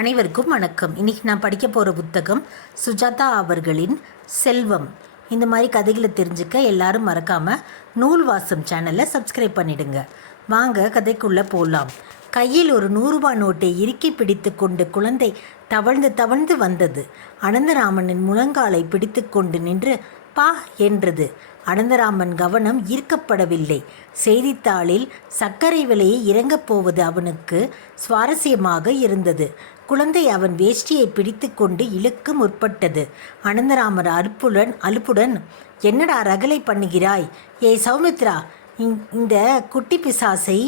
அனைவருக்கும் வணக்கம். இன்றைக்கி நான் படிக்க போகிற புத்தகம் சுஜாதா அவர்களின் செல்வம். இந்த மாதிரி கதைகளை தெரிஞ்சுக்க எல்லாரும் மறக்காமல் நூல் வாசம் சேனலை சப்ஸ்கிரைப் பண்ணிடுங்க. வாங்க கதைக்குள்ளே போகலாம். கையில் ஒரு 100 ரூபாய் நோட்டை இறுக்கி பிடித்து கொண்டு குழந்தை தவழ்ந்து தவழ்ந்து வந்தது. அனந்தராமனின் முழங்காலை பிடித்து கொண்டு நின்று பா என்றது. அனந்தராமன் கவனம் ஈர்க்கப்படவில்லை. செய்தித்தாளில் சர்க்கரை விலையை இறங்கப் போவது அவனுக்கு சுவாரஸ்யமாக இருந்தது. குழந்தை அவன் வேஷ்டியை பிடித்து கொண்டு இழுக்க முற்பட்டது. அனந்தராமர் அலுப்புடன் என்னடா ரகலை பண்ணுகிறாய்? ஏய் சௌமித்ரா, இந்த குட்டி பிசாசை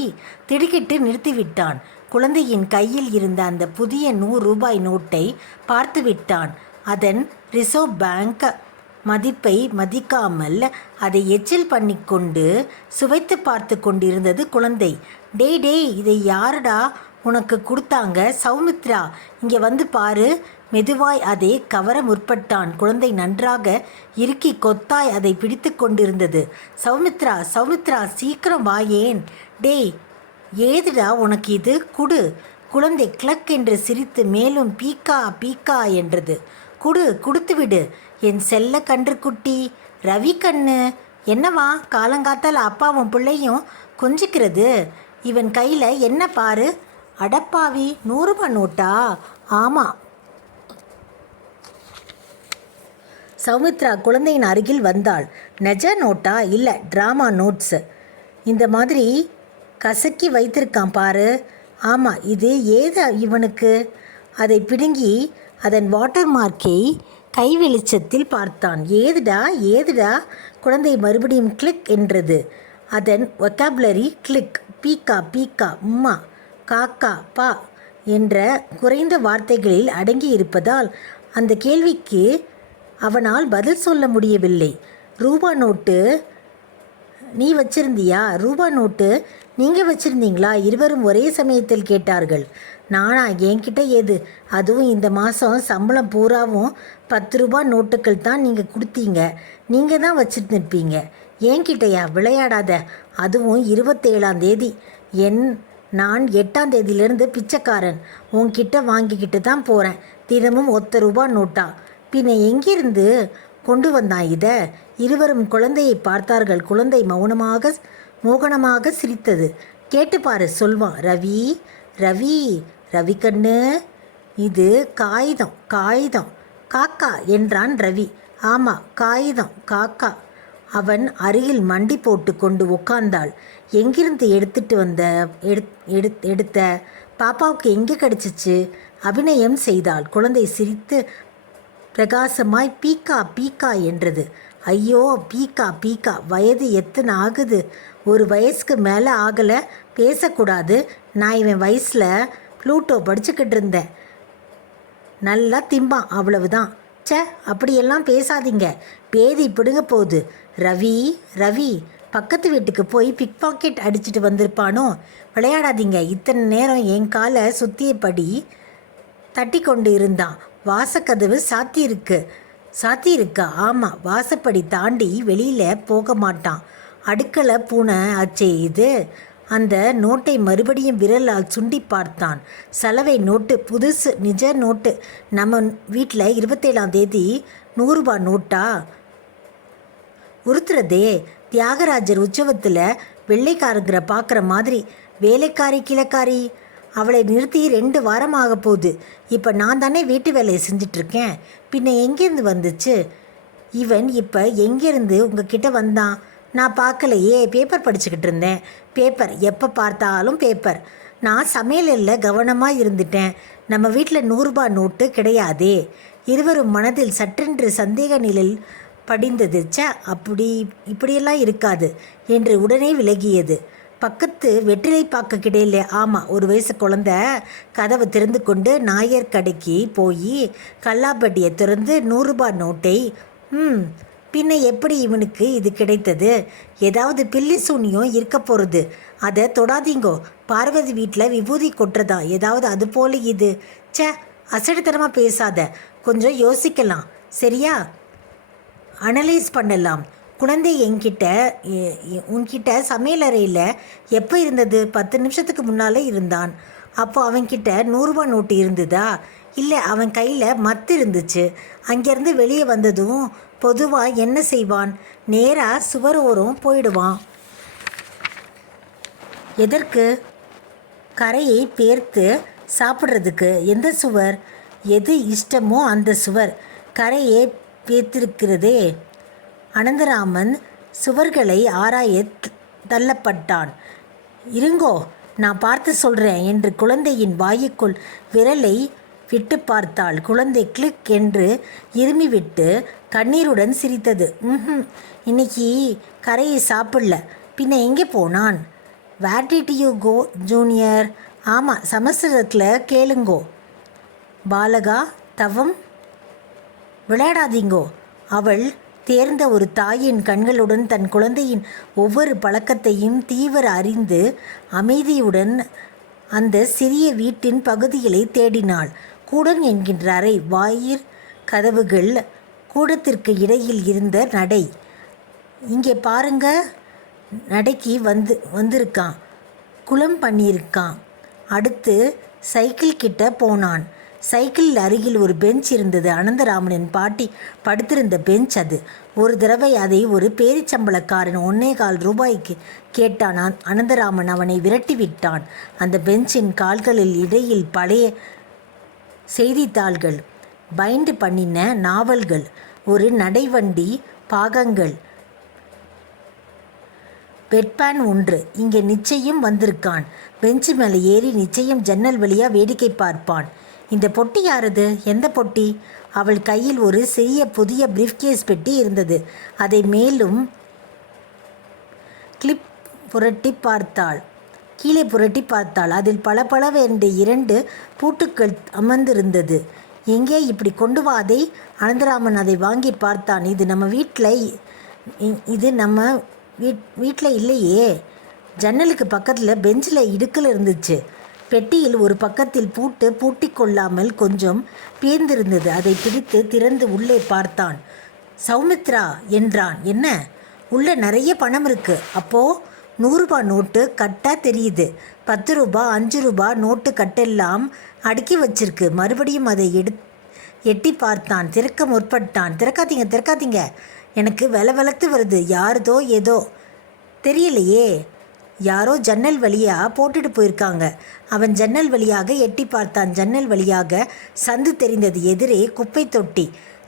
திடுக்கிட்டு நிறுத்திவிட்டான். குழந்தையின் கையில் இருந்த அந்த புதிய 100 ரூபாய் நோட்டை பார்த்து விட்டான். அதன் ரிசர்வ் பேங்க் மதிப்பை மதிக்காமல் அதை எச்சில் பண்ணி கொண்டு சுவைத்து பார்த்து கொண்டிருந்தது குழந்தை. டேய் இதை யாரடா உனக்கு கொடுத்தாங்க? சௌமித்ரா, இங்கே வந்து பாரு. மெதுவாய் அதை கவர முற்பட்டான். குழந்தை நன்றாக இறுக்கி கொத்தாய் அதை பிடித்து கொண்டிருந்தது. சௌமித்ரா சீக்கிரம் வாயேன். டேய், ஏதுடா உனக்கு இது? குடு. குழந்தை கிளக் என்று சிரித்து மேலும் பீக்கா என்றது. கொடுத்து விடு என் செல்ல கன்றுக்குட்டி. ரவி கண்ணு, என்னவா காலங்காத்தால் அப்பாவும் பிள்ளையும் கொஞ்சிக்கிறது? இவன் கையில் என்ன பாரு. அடப்பாவி, 100 ரூபாய் நோட்டா? ஆமாம். சௌமித்ரா குழந்தையின் அருகில் வந்தாள். நெஜ நோட்டா? இல்லை, ட்ராமா நோட்ஸு. இந்த மாதிரி கசக்கி வைத்திருக்கான் பாரு. ஆமாம், இது ஏது இவனுக்கு? அதை பிடுங்கி அதன் வாட்டர் மார்க்கை கை வெளிச்சத்தில் பார்த்தான். ஏதுடா? குழந்தை மறுபடியும் கிளிக் என்றது. அதன் ஒக்காபுலரி கிளிக். பீக்கா, உம்மா, காக்கா, பா என்ற குறைந்த வார்த்தைகளில் அடங்கி இருப்பதால் அந்த கேள்விக்கு அவனால் பதில் சொல்ல முடியவில்லை. ரூபா நோட்டு நீ வச்சிருந்தியா? ரூபா நோட்டு நீங்கள் வச்சுருந்தீங்களா? இருவரும் ஒரே சமயத்தில் கேட்டார்கள். நானா? என்கிட்ட ஏது? அதுவும் இந்த மாதம் சம்பளம் பூராவும் 10 ரூபாய் நோட்டுக்கள் தான் நீங்கள் கொடுத்தீங்க. நீங்கள் தான் வச்சுருந்துருப்பீங்க. என்கிட்டயா? விளையாடாத. அதுவும் 27ஆம் தேதி. நான் 8ஆம் தேதியிலேருந்து பிச்சைக்காரன். உன்கிட்ட வாங்கிக்கிட்டு தான் போகிறேன். தினமும் 1 ரூபாய் நோட்டா? பின்ன எங்கிருந்து கொண்டு வந்தான் இதை? இருவரும் குழந்தையை பார்த்தார்கள். குழந்தை மோகனமாக சிரித்தது. கேட்டுப்பாரு, சொல்வான். ரவி கண்ணு, இது காகிதம். காக்கா என்றான் ரவி. ஆமாம், காகிதம், காக்கா. அவன் அருகில் மண்டி போட்டு கொண்டு உட்கார்ந்தாள். எங்கிருந்து எடுத்த பாப்பாவுக்கு எங்கே கிடச்சிச்சு? அபிநயம் செய்தாள். குழந்தை சிரித்து பிரகாசமாய் பீக்கா என்றது. ஐயோ, பீக்கா, வயது எத்தனை ஆகுது? ஒரு வயசுக்கு மேலே ஆகலை. பேசக்கூடாது. நான் இவன் வயசில் ப்ளூட்டோ படிச்சுக்கிட்டு இருந்தேன். நல்லா திம்பான், அவ்வளவுதான். அப்படியெல்லாம் பேசாதீங்க. பேதி பிடுங்க போகுது. ரவி பக்கத்து வீட்டுக்கு போய் பிக் பாக்கெட் அடிச்சுட்டு வந்திருப்பானோ? விளையாடாதீங்க. இத்தனை நேரம் என் காலை சுத்தியபடி தட்டி கொண்டு இருந்தான். வாசக்கதவு சாத்தியிருக்கா? ஆமாம், வாசப்படி தாண்டி வெளியில் போக மாட்டான். அடுக்களை பூனை ஆச்சே இது. அந்த நோட்டை மறுபடியும் விரலால் சுண்டி பார்த்தான். சலவை நோட்டு, புதுசு, நிஜ நோட்டு. நம்ம வீட்டில் 27ஆம் தேதி 100 ரூபாய் நோட்டா? உறுத்துறதே. தியாகராஜர் உற்சவத்தில் வெள்ளைக்காரங்கிற பார்க்குற மாதிரி. வேலைக்காரி கிழக்காரி அவளை நிறுத்தி 2 வாரம் ஆக போகுது. இப்போ நான் தானே வீட்டு வேலையை செஞ்சிட்ருக்கேன். பின்ன எங்கேருந்து வந்துச்சு? இவன் இப்போ எங்கேருந்து உங்ககிட்ட வந்தான்? நான் பார்க்கலையே. பேப்பர் படிச்சுக்கிட்டு இருந்தேன். பேப்பர் எப்போ பார்த்தாலும் பேப்பர். நான் சமையலில் கவனமாக இருந்துட்டேன். நம்ம வீட்டில் 100 ரூபாய் நோட்டு கிடையாதே. இருவரும் மனதில் சற்றென்று சந்தேக நிலையில் படிந்தது. இப்படியெல்லாம் இருக்காது என்று உடனே விலகியது. பக்கத்து வெற்றிலை பாக்கு கிடையில. ஆமாம், 1 வயசு குழந்த கதவை திறந்து கொண்டு நாயர் கடைக்கு போய் கல்லாப்பட்டியை திறந்து 100 ரூபாய் நோட்டை பின்ன எப்படி இவனுக்கு இது கிடைத்தது? ஏதாவது பில்லி சூனியம் இருக்க போகிறது. அதை தொடாதீங்கோ. பார்வதி வீட்டில் விபூதி கொட்டுறதா ஏதாவது? அது போல இது. அசடுத்தனமாக பேசாத. கொஞ்சம் யோசிக்கலாம், சரியா? அனலைஸ் பண்ணலாம். குழந்தை உன்கிட்ட சமையலறையில் எப்போ இருந்தது? 10 நிமிஷத்துக்கு முன்னால் இருந்தான். அப்போ அவன்கிட்ட 100 நோட்டு இருந்ததா? இல்லை, அவன் கையில் மத்து இருந்துச்சு. அங்கேருந்து வெளியே வந்ததும் பொதுவாக என்ன செய்வான்? நேராக சுவர் ஓரம் போயிடுவான். எதற்கு? கரையை பேர்த்து சாப்பிட்றதுக்கு. எந்த சுவர்? எது இஷ்டமோ அந்த சுவர். கரையை பேர்த்திருக்கிறதே. அனந்தராமன் சுவர்களை ஆராய தள்ளப்பட்டான். இருங்கோ, நான் பார்த்து சொல்கிறேன் என்று குழந்தையின் வாயுக்குள் விரலை விட்டு பார்த்தாள். குழந்தை கிளிக் என்று இருமிவிட்டு கண்ணீருடன் சிரித்தது. இன்னைக்கு கரையை சாப்பிடல. பின்ன எங்கே போனான்? Where did you go junior? ஆமாம், சமஸ்கிருதத்தில் கேளுங்கோ. பாலகா, தவம் விளையாடாதீங்கோ. அவள் தேர்ந்த ஒரு தாயின் கண்களுடன் தன் குழந்தையின் ஒவ்வொரு பழக்கத்தையும் தீவிர அறிந்து அமைதியுடன் அந்த சிறிய வீட்டின் பகுதிகளை தேடினாள். கூடம் என்கின்ற அறை, வாயிற் கதவுகள், கூடத்திற்கு இடையில் இருந்த நடை. இங்கே பாருங்க, நடைக்கு வந்திருக்கான், குளம் பண்ணியிருக்கான். அடுத்து சைக்கிள் கிட்ட போனான். சைக்கிள் அருகில் ஒரு பெஞ்ச் இருந்தது. அனந்தராமனின் பாட்டி படுத்திருந்த பெஞ்ச் அது. ஒரு தடவை அதை ஒரு பேரிச்சம்பளக்காரன் 1.25 ரூபாய்க்கு கேட்டான். அனந்தராமன் அவனை விரட்டி விட்டான். அந்த பெஞ்சின் கால்களில் இடையில் பழைய செய்தித்தாள்கள், பைண்ட் பண்ணின நாவல்கள், ஒரு நடைவண்டி பாகங்கள், பெட்பேன் ஒன்று. இங்கே நிச்சயம் வந்திருக்கான். பெஞ்சு மேலே ஏறி நிச்சயம் ஜன்னல் வழியாக வேடிக்கை பார்ப்பான். இந்த பொட்டி யாரது? எந்த பொட்டி? அவள் கையில் ஒரு சிறிய புதிய பிரீஃப்கேஸ் பெட்டி இருந்தது. அதை மேலும் கிளிப் புரட்டி பார்த்தாள். கீழே புரட்டி பார்த்தாள். அதில் பளபளவென்று 2 பூட்டுக்கள் அமர்ந்திருந்தது. எங்கே? இப்படி கொண்டு வா அதை. அனந்தராமன் அதை வாங்கி பார்த்தான். இது நம்ம வீட்டில் இல்லையே. ஜன்னலுக்கு பக்கத்தில் பெஞ்சில் இடுக்கல் இருந்துச்சு. பெட்டியில் ஒரு பக்கத்தில் பூட்டிக்கொள்ளாமல் கொஞ்சம் பேர்ந்திருந்தது. அதை பிடித்து திறந்து உள்ளே பார்த்தான். சௌமித்ரா என்றான். என்ன? உள்ள நிறைய பணம் இருக்கு. அப்போ 100 ரூபாய் நோட்டு கட்டாக தெரியுது. 10 ரூபாய் 5 ரூபாய் நோட்டு கட்டெல்லாம் அடுக்கி வச்சிருக்கு. மறுபடியும் அதை எட்டி பார்த்தான். திறக்க முற்பட்டான். திறக்காதீங்க, எனக்கு வெளத்து வருது. யாருதோ ஏதோ தெரியலையே. யாரோ ஜன்னல் வழியாக போட்டுட்டு போயிருக்காங்க. அவன் ஜன்னல் வழியாக எட்டி பார்த்தான். ஜன்னல் வழியாக சந்து தெரிந்தது. எதிரே குப்பை தொட்டி,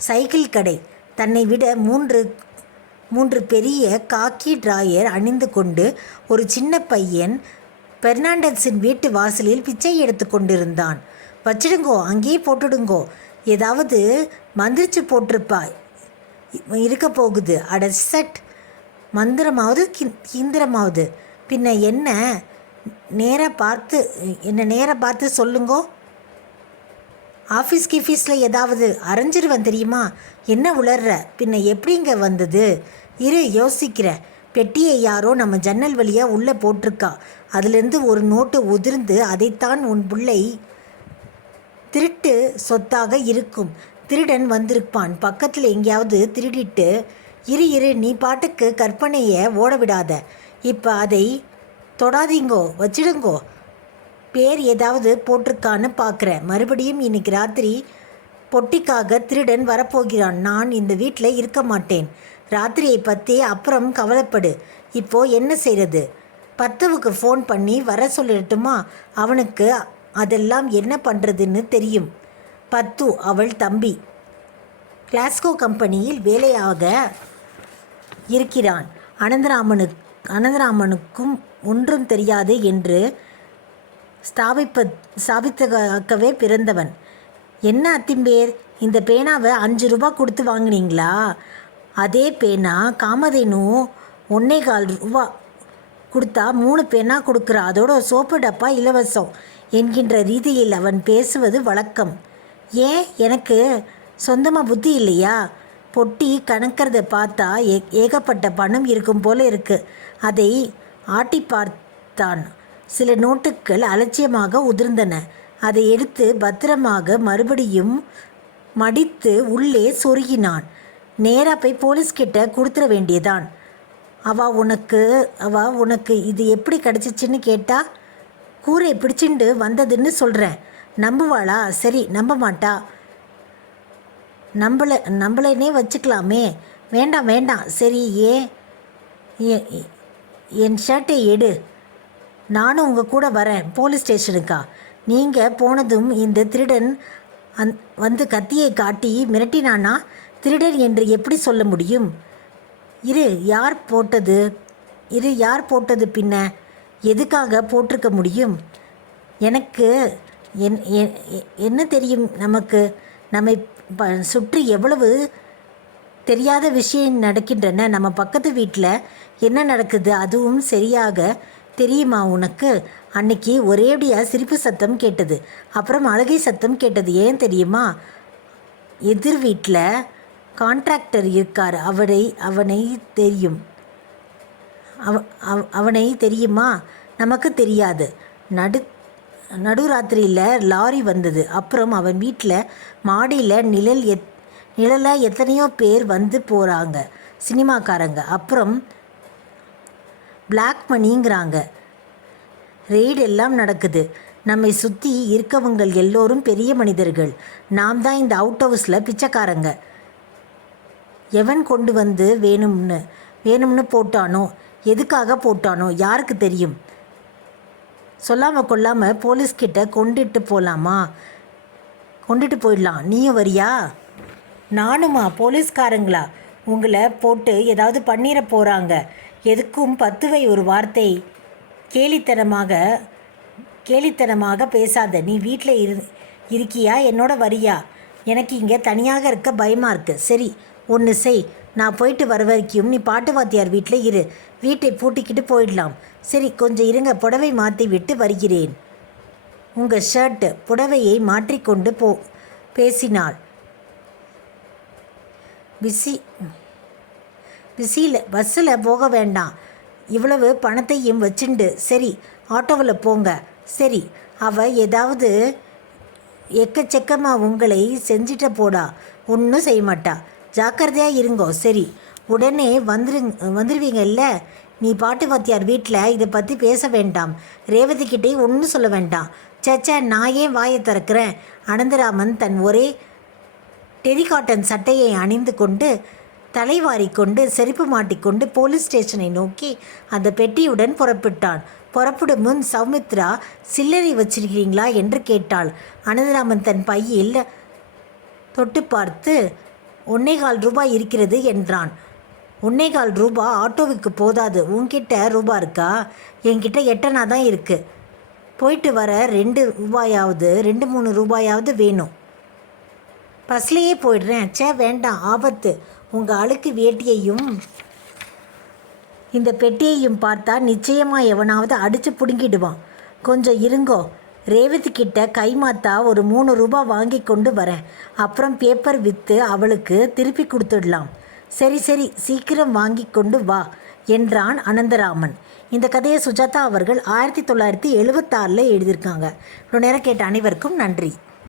சைக்கிள் கடை. தன்னை விட 3 பெரிய காக்கி டிராயர் அணிந்து கொண்டு ஒரு சின்ன பையன் பெர்னாண்டஸின் வீட்டு வாசலில் பிச்சை எடுத்து கொண்டிருந்தான். வச்சிடுங்கோ, அங்கேயே போட்டுடுங்கோ. ஏதாவது மந்திரிச்சு போட்டிருப்பா இருக்க போகுது. அட செட், மந்திரமாவது கிந்திரமாவது. பின்ன என்ன நேராக பார்த்து சொல்லுங்கோ. ஆஃபீஸ் கிஃபீஸில் ஏதாவது அரைஞ்சிருவன் தெரியுமா? என்ன உளர்ற? பின்ன எப்படிங்க வந்தது? யோசிக்கிற. பெட்டியை யாரோ நம்ம ஜன்னல் வழியாக உள்ளே போட்டிருக்கா. அதுலேருந்து ஒரு நோட்டு உதிர்ந்து அதைத்தான் உன் பிள்ளை திருட்டு சொத்தாக இருக்கும். திருடன் வந்திருப்பான். பக்கத்தில் எங்கேயாவது திருடிட்டு இரு நீ பாட்டுக்கு கற்பனையை ஓட விடாத. இப்போ அதை தொடாதீங்கோ, வச்சிடுங்கோ. பேர் ஏதாவது போட்டிருக்கான்னு பார்க்குறேன். மறுபடியும் இன்னைக்கு ராத்திரி பொட்டிக்காக திருடன் வரப்போகிறான். நான் இந்த வீட்டில் இருக்க மாட்டேன். ராத்திரியை பற்றி அப்புறம் கவலைப்படு. இப்போது என்ன செய்கிறது? பத்துவுக்கு ஃபோன் பண்ணி வர சொல்லிடட்டுமா? அவனுக்கு அதெல்லாம் என்ன பண்ணுறதுன்னு தெரியும். பத்து அவள் தம்பி கிளாஸ்கோ கம்பெனியில் வேலையாக இருக்கிறான். அனந்தராமனுக்கும் ஒன்றும் தெரியாது என்று ஸ்தாபித்தவே பிறந்தவன். என்ன அத்திம்பேர், இந்த பேனாவை 5 ரூபாய் கொடுத்து வாங்கினீங்களா? அதே பேனா காமதேனு 1.25 ரூபா கொடுத்தா 3 பேனா கொடுக்குறா. அதோட சோப்பு டப்பா இலவசம் என்கின்ற ரீதியில் அவன் பேசுவது வழக்கம். ஏன், எனக்கு சொந்தமாக புத்தி இல்லையா? பொட்டி கணக்கிறத பார்த்தா ஏகப்பட்ட பணம் இருக்கும் போல இருக்கு. அதை ஆட்டி பார்த்தான். சில நோட்டுகள் அலட்சியமாக உதிர்ந்தன. அதை எடுத்து பத்திரமாக மறுபடியும் மடித்து உள்ளே சொருகினான். நேராக போய் போலீஸ்கிட்ட கொடுத்துட வேண்டியதான். அவ உனக்கு இது எப்படி கிடச்சிச்சின்னு கேட்டா? கூரை பிடிச்சிண்டு வந்ததுன்னு சொல்கிறேன். நம்புவாளா? சரி, நம்ப மாட்டா. நம்மளனே வச்சுக்கலாமே. வேண்டாம் வேண்டாம். சரி, என் ஷர்ட்டை எடு, நானும் உங்கள் கூட வரேன். போலீஸ் ஸ்டேஷனுக்கா? நீங்கள் போனதும் இந்த திருடன் வந்து கத்தியை காட்டி மிரட்டினானா? திருடன் என்று எப்படி சொல்ல முடியும்? யார் போட்டது பின்ன? எதுக்காக போட்டிருக்க முடியும்? எனக்கு என்ன தெரியும்? நம்மை சுற்றி எவ்வளவு தெரியாத விஷயம் நடக்கின்றன. நம்ம பக்கத்து வீட்டில் என்ன நடக்குது அதுவும் சரியாக தெரியுமா உனக்கு? அன்னைக்கு ஒரேடியாக சிரிப்பு சத்தம் கேட்டது, அப்புறம் அழுகை சத்தம் கேட்டது. ஏன் தெரியுமா? எதிர் வீட்டில் கான்ட்ராக்டர் இருக்கார். அவனை தெரியுமா? நமக்கு தெரியாது. நடுராத்திரியில் லாரி வந்தது. அப்புறம் அவன் வீட்டில் மாடியில் நிழலாக எத்தனையோ பேர் வந்து போகிறாங்க, சினிமாக்காரங்க. அப்புறம் பிளாக் மணிங்கிறாங்க. ரெய்டு எல்லாம் நடக்குது. நம்மை சுற்றி இருக்கவங்க எல்லோரும் பெரிய மனிதர்கள். நாம் தான் இந்த அவுட் ஹவுஸில் பிச்சைக்காரங்க. எவன் கொண்டு வந்து வேணும்னு போட்டானோ, எதுக்காக போட்டானோ யாருக்கு தெரியும்? சொல்லாமல் கொள்ளாமல் போலீஸ்கிட்ட கொண்டுட்டு போயிடலாம். நீயும் வரியா? நானுமா? போலீஸ்காரங்களா உங்களை போட்டு ஏதாவது பண்ணிட போகிறாங்க. எதுக்கும் 10 வை ஒரு வார்த்தை. கேலித்தனமாக பேசாத. நீ வீட்டில் இருக்கியா? என்னோட வரியா? எனக்கு இங்கே தனியாக இருக்க பயமாக இருக்குது. சரி, ஒன்று செய். நான் போயிட்டு வர வரைக்கும் நீ பாட்டு வாத்தியார் வீட்டில் இரு. வீட்டை பூட்டிக்கிட்டு போயிடலாம். சரி, கொஞ்சம் இருங்க, புடவை மாற்றி விட்டு வருகிறேன். உங்கள் ஷர்ட்டு. புடவையை மாற்றிக்கொண்டு பேசினாள். பஸ்ஸில் போக வேண்டாம். இவ்வளவு பணத்தையும் வச்சுண்டு. சரி, ஆட்டோவில் போங்க. சரி, ஏதாவது எக்கச்சக்கமாக உங்களை செஞ்சிட்ட போடா. ஒன்றும் செய்ய மாட்டா. ஜாக்கிரதையாக இருங்கோ. சரி, உடனே வந்துடுவீங்கல்ல? நீ பாட்டு வாத்தியார் வீட்டில் இதை பற்றி பேச வேண்டாம். ரேவதிக்கிட்டே ஒன்றும் சொல்ல வேண்டாம். சேச்சா, நான் ஏன் வாயை திறக்கிறேன்? அனந்தராமன் தன் ஒரே டெரிகாட்டன் சட்டையை அணிந்து கொண்டு தலைவாரிக்கொண்டு செருப்பு மாட்டிக்கொண்டு போலீஸ் ஸ்டேஷனை நோக்கி அந்த பெட்டியுடன் புறப்பட்டான். புறப்படும் முன் சௌமித்ரா சில்லறை வச்சிருக்கிறீங்களா என்று கேட்டாள். அனந்தராமன் தன் பையில் தொட்டு பார்த்து 1.25 ரூபாய் இருக்கிறது என்றான். 1.25 ரூபாய் ஆட்டோவுக்கு போதாது. உன்கிட்ட ரூபா இருக்கா? என்கிட்ட 8 தான் இருக்குது. போயிட்டு வர 2-3 ரூபாயாவது வேணும். பஸ்லேயே போயிடுறேன். வேண்டாம், ஆபத்து. உங்கள் அழுக்கு வேட்டியையும் இந்த பெட்டியையும் பார்த்தா நிச்சயமாக எவனாவது அடித்து பிடுங்கிடுவான். கொஞ்சம் இருங்கோ. ரேவதிக்கிட்ட கைமாத்தா ஒரு 3 ரூபாய் வாங்கி கொண்டு வரேன். அப்புறம் பேப்பர் விற்று அவளுக்கு திருப்பி கொடுத்துடலாம். சரி, சீக்கிரம் வாங்கி கொண்டு வா என்றான் அனந்தராமன். இந்த கதையை சுஜாதா அவர்கள் 1976 எழுதியிருக்காங்க. இவ்வளோ நேரம் கேட்ட அனைவருக்கும் நன்றி.